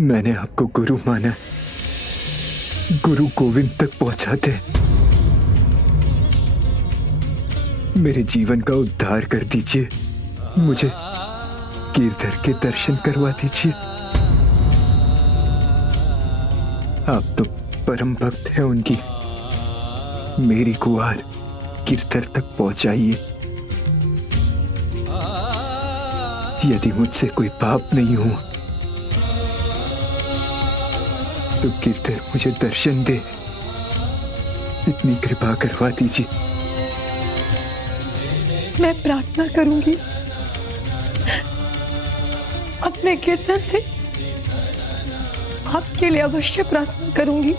मैंने आपको गुरु माना, गुरु गोविंद तक पहुंचाते मेरे जीवन का उद्धार कर दीजिए। मुझे गिरधर के दर्शन करवा दीजिए। आप तो परम भक्त हैं उनकी। मेरी गुहार गिरधर तक पहुंचाइए। यदि मुझसे कोई पाप नहीं हुआ तो गिरधर मुझे दर्शन दे, इतनी कृपा करवा दीजिए। मैं प्रार्थना करूंगी अपने गिरधर से, आपके लिए अवश्य प्रार्थना करूंगी।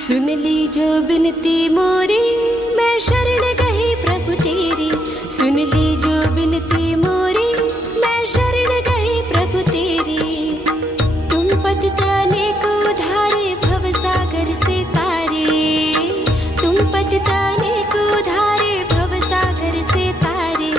सुन ली जो बिनती मोरी, मैं शरण गई प्रभु तेरी। सुन ली जो बिनती मोरी, मैं शरण गई प्रभु तेरी। तुम पतिताने को धारे भव सागर से तारे। तुम पतिताने को धारे भव सागर से तारे।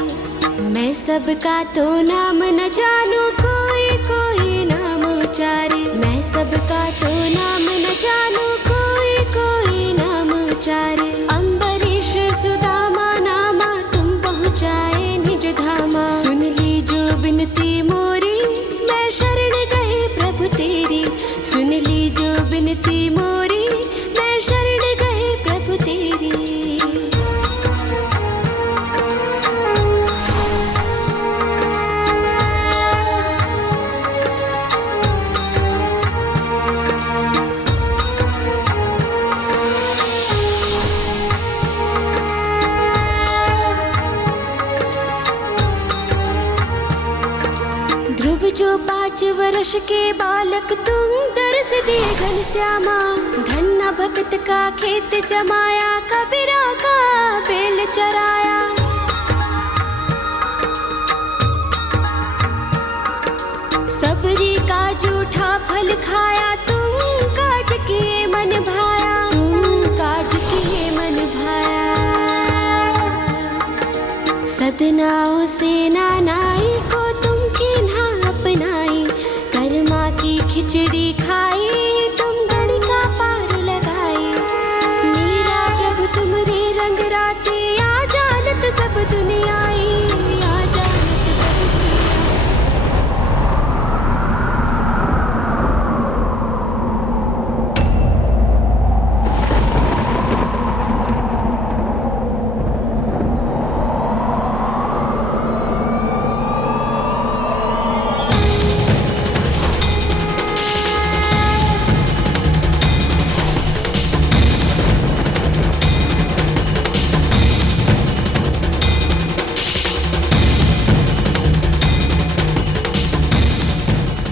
मैं सबका तो नाम न जानू, कोई कोई नाम उचारे। मैं सबका तो नाम न जानू, कोई नाम उचारे। अम्बरीश सुदामा नामा, तुम पहुँचाए निज धामा। सुन ली जो बिनती मोरी, मैं शरण गई प्रभु तेरी। सुन ली जो बिनती मोरी, मैं शरण गई प्रभु तेरी। ध्रुव जो 5 वर्ष के बालक, तुम दर्श दिए घनश्यामा। धन्ना भक्त का खेत जमाया, कबीरा का बेल चराया। सबरी का जूठा फल खाया, तुम काज किए मन भाया। तुम काज किए मन भाया। सदनाओ से नानाई को तुम किन्हा अपनाई। कर्मा की खिचड़ी खाई, तुम गणिका पार लगाई। मीरा प्रभु तुमरे रंग राते, आ जानत सब दुनियाई। आ जानत सब दुनियाई।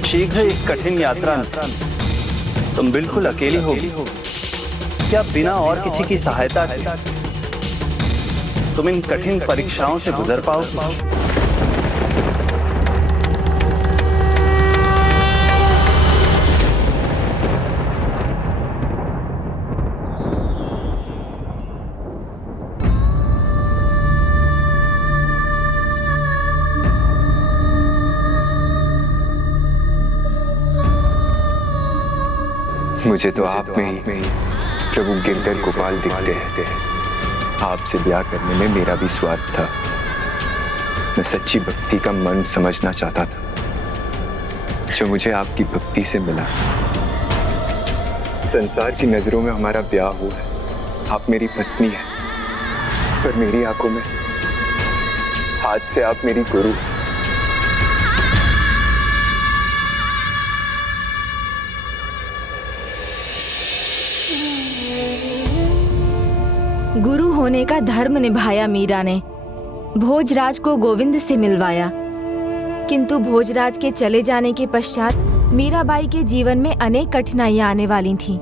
शीघ्र इस कठिन यात्रा में तुम बिल्कुल अकेली होगी। क्या बिना और किसी की सहायता के तुम इन कठिन परीक्षाओं से गुजर पाओगे? मुझे तो आप में ही प्रभु गिरधर गोपाल दिखते हैं। आपसे ब्याह करने में मेरा भी स्वार्थ था। मैं सच्ची भक्ति का मर्म समझना चाहता था, जो मुझे आपकी भक्ति से मिला। संसार की नजरों में हमारा ब्याह हुआ है, आप मेरी पत्नी हैं, पर मेरी आंखों में आज से आप मेरी गुरु हैं। गुरु होने का धर्म निभाया मीरा ने। भोजराज को गोविंद से मिलवाया। किंतु भोजराज के चले जाने के पश्चात मीराबाई के जीवन में अनेक कठिनाइयां आने वाली थीं।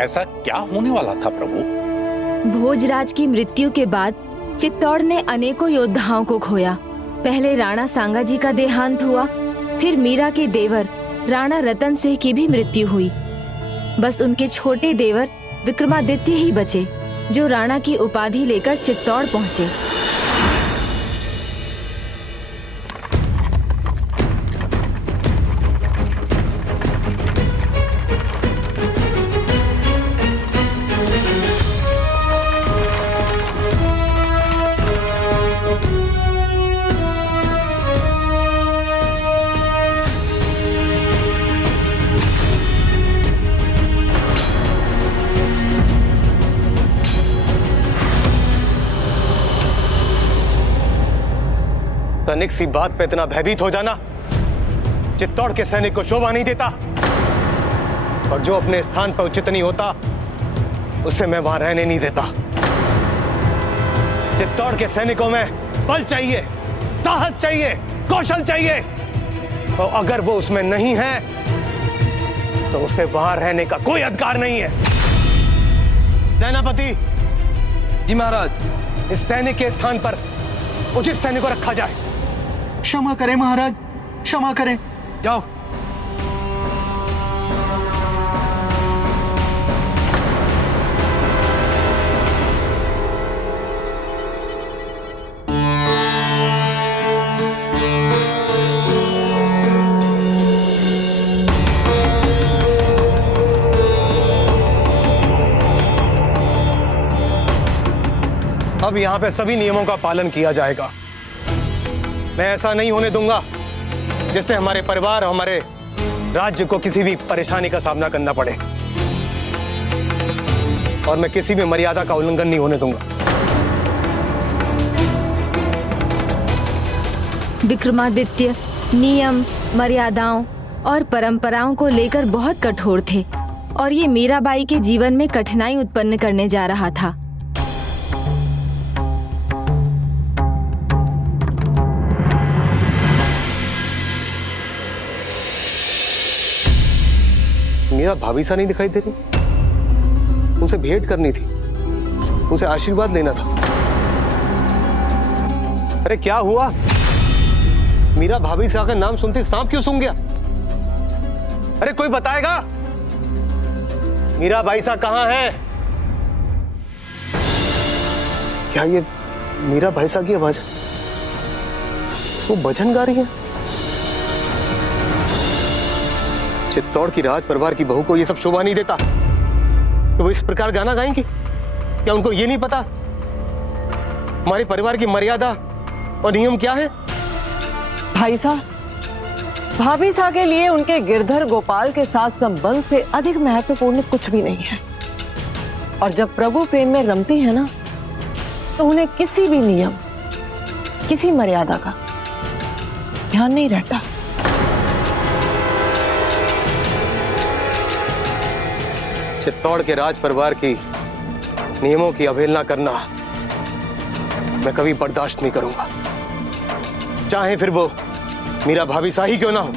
ऐसा क्या होने वाला था प्रभु? भोजराज की मृत्यु के बाद चित्तौड़ ने अनेकों योद्धाओं को खोया। पहले राणा सांगाजी का देहांत हुआ, फिर मीरा के देवर राणा रतन सिंह की भी मृत्यु हुई। बस उनके छोटे देवर विक्रमादित्य ही बचे, जो राणा की उपाधि लेकर चित्तौड़ पहुंचे। तनिक सी बात पे इतना भयभीत हो जाना चित्तौड़ के सैनिक को शोभा नहीं देता, और जो अपने स्थान पर उचित नहीं होता उसे मैं वहां रहने नहीं देता। चित्तौड़ के सैनिकों में बल चाहिए, साहस चाहिए, कौशल चाहिए, और अगर वो उसमें नहीं है तो उसे वहां रहने का कोई अधिकार नहीं है। सेनापति जी महाराज। इस सैनिक के स्थान पर उचित सैनिक को रखा जाए। क्षमा करें महाराज, क्षमा करें। जाओ। अब यहां पे सभी नियमों का पालन किया जाएगा। मैं ऐसा नहीं होने दूंगा जिससे हमारे परिवार और हमारे राज्य को किसी भी परेशानी का सामना करना पड़े, और मैं किसी भी मर्यादा का उल्लंघन नहीं होने दूंगा। विक्रमादित्य नियम, मर्यादाओं और परंपराओं को लेकर बहुत कठोर थे, और ये मीराबाई के जीवन में कठिनाई उत्पन्न करने जा रहा था। मीरा भाभी सा नहीं दिखाई दे रही? उनसे भेंट करनी थी, उनसे आशीर्वाद लेना था। अरे क्या हुआ? मीरा भाभी सा का नाम सुनते सांप क्यों सूंघ गया? अरे कोई बताएगा मीरा भाई सा कहां है? क्या ये मीरा भाई सा की आवाज है? वो भजन गा रही है। चित्तौड़ की राज परिवार की बहू को ये सब शोभा नहीं देता, तो वो इस प्रकार गाना गाएंगी? क्या उनको ये नहीं पता हमारे परिवार की मर्यादा और नियम क्या है? भाई साहब, भाभी साहब के लिए उनके गिरधर गोपाल के साथ संबंध से अधिक महत्वपूर्ण कुछ भी नहीं है। और जब प्रभु प्रेम में रमती है ना, तो उन्हें किसी भी नियम, किसी मर्यादा का ध्यान नहीं रहता। चित्तौड़ के राज परिवार की नियमों की अवहेलना करना मैं कभी बर्दाश्त नहीं करूंगा, चाहे फिर वो मीरा भाभी सा ही क्यों ना हो।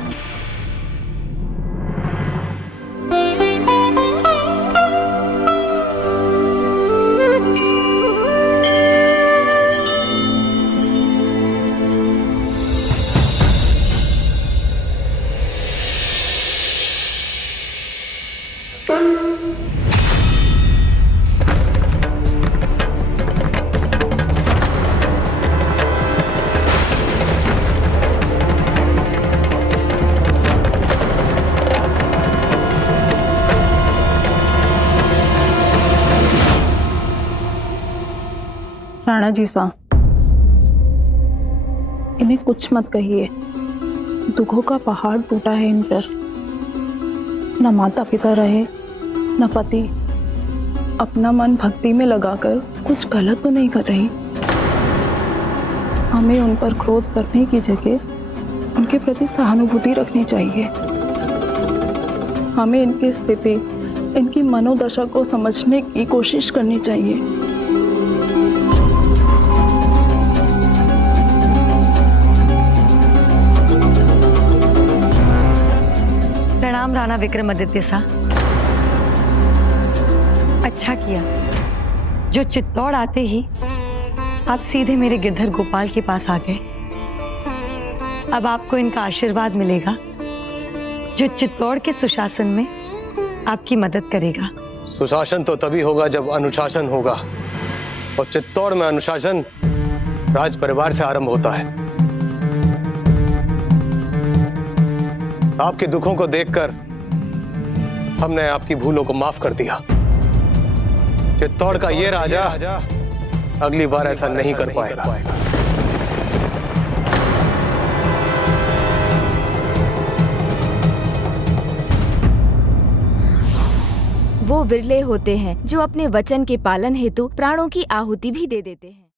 राणा जी साहब, इन्हें कुछ मत कहिए। दुखों का पहाड़ टूटा है इन पर। न माता पिता रहे, न पति। अपना मन भक्ति में लगाकर कुछ गलत तो नहीं कर रही। हमें उन पर क्रोध करने की जगह उनके प्रति सहानुभूति रखनी चाहिए। हमें इनकी स्थिति, इनकी मनोदशा को समझने की कोशिश करनी चाहिए। राणा विक्रमादित्य सा, अच्छा किया जो चित्तौड़ आते ही आप सीधे मेरे गिरधर गोपाल के पास आ गए। अब आपको इनका आशीर्वाद मिलेगा जो चित्तौड़ के सुशासन में आपकी मदद करेगा। सुशासन तो तभी होगा जब अनुशासन होगा, और चित्तौड़ में अनुशासन राज परिवार से आरंभ होता है। आपके दुखों को देखकर हमने आपकी भूलों को माफ कर दिया। चित्तौड़ का ये राजा अगली बार ऐसा नहीं कर पाएगा। वो विरले होते हैं जो अपने वचन के पालन हेतु प्राणों की आहुति भी दे देते हैं।